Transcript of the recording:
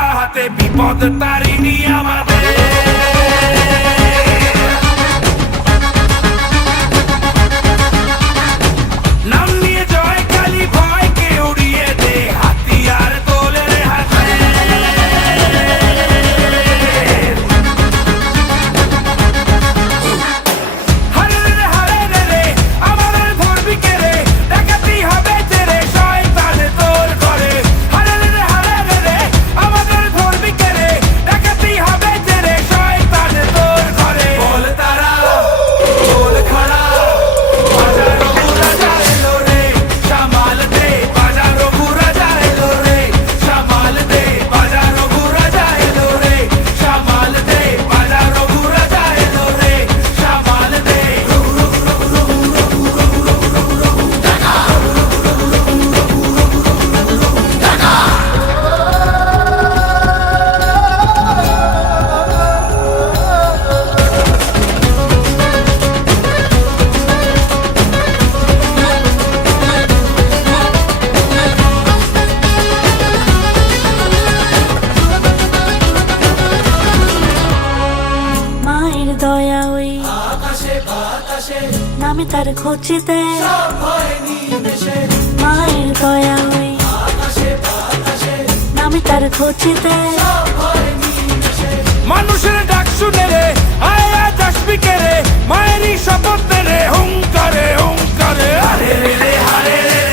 গদা হাতে বিপদ তারিণী আমাদের। নাম নিয়ে জয় কালী ভয়কে উড়িয়ে দে, হাতিয়ার তোলে রে হাতে। হারে রে হারে রে রে আমাদের ধরবি কে রে, ডাকাতি হবে তেরে শয়তান তোর ঘরে। হারে রে হারে রে রে আমাদের ধরবি কে রে, ডাকাতি হবে তেরে শয়তান তোর ঘরে। বল তারা বল খড়া বাজারো বুড়া যাইলো রে, সামাল দে বাজারো বুড়া যাইলো রে, সামাল দে বাজারো বুড়া যাইলো রে, সামাল দে বাজারো বুড়া যাইলো রে, সামাল দে। মায়ের দয়া ওই আকাশে বাতাসে নামে তার খোঁজেতে, সব ভয় নিমেষে। মায়ের দয়া ওই আকাশে বাতাসে নামে তার খোঁজেতে। সব ভয় নিমেষে। মানুষের ডাক শুনে রে আয় আজ আসবি কে রে, মায়েরই শপথ নে রে হুঙ্কারে হুঙ্কারে। হারে রে রে হারে রে